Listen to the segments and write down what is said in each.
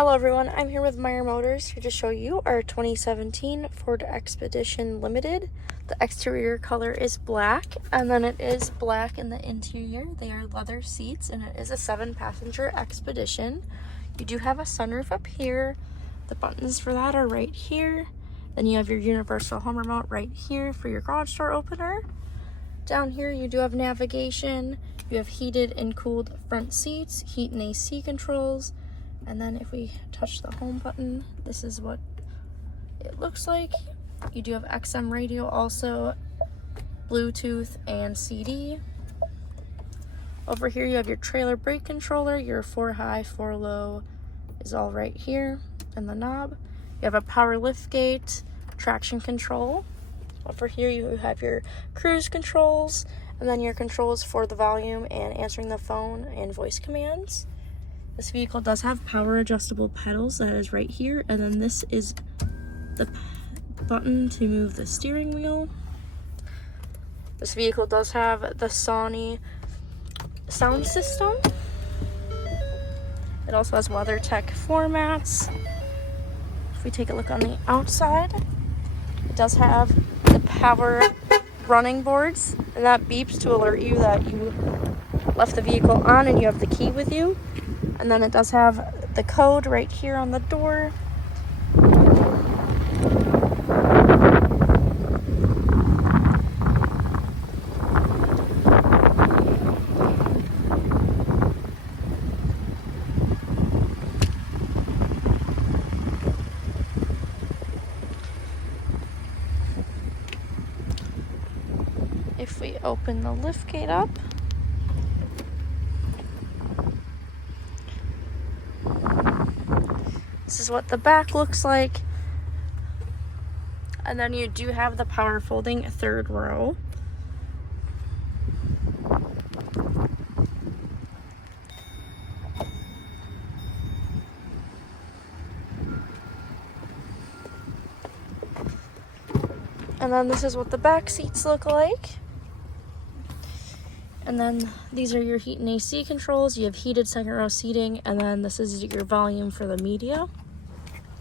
Hello everyone, I'm here with Meyer Motors here to show you our 2017 Ford Expedition Limited. The exterior color is black, and then it is black in the interior. They are leather seats, and it is a 7-passenger Expedition. You do have a sunroof up here. The buttons for that are right here. Then you have your universal home remote right here for your garage door opener. Down here you do have navigation. You have heated and cooled front seats, heat and AC controls. And then if we touch the home button, this is what it looks like. You do have XM radio also, Bluetooth and CD. Over here you have your trailer brake controller. Your 4 high, 4 low is all right here in the knob. You have a power liftgate, traction control. Over here you have your cruise controls, and then your controls for the volume and answering the phone and voice commands. This vehicle does have power adjustable pedals, that is right here, and then this is the button to move the steering wheel. This vehicle does have the Sony sound system. It also has WeatherTech floor mats. If we take a look on the outside, it does have the power running boards, and that beeps to alert you that you left the vehicle on and you have the key with you. And then it does have the code right here on the door. If we open the liftgate up, this is what the back looks like. And then you do have the power folding 3rd row. And then this is what the back seats look like. And then these are your heat and AC controls. You have heated 2nd row seating, and then this is your volume for the media.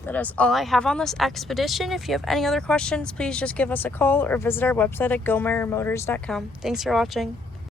That is all I have on this Expedition. If you have any other questions, please just give us a call or visit our website at gomeyermotors.com. Thanks for watching.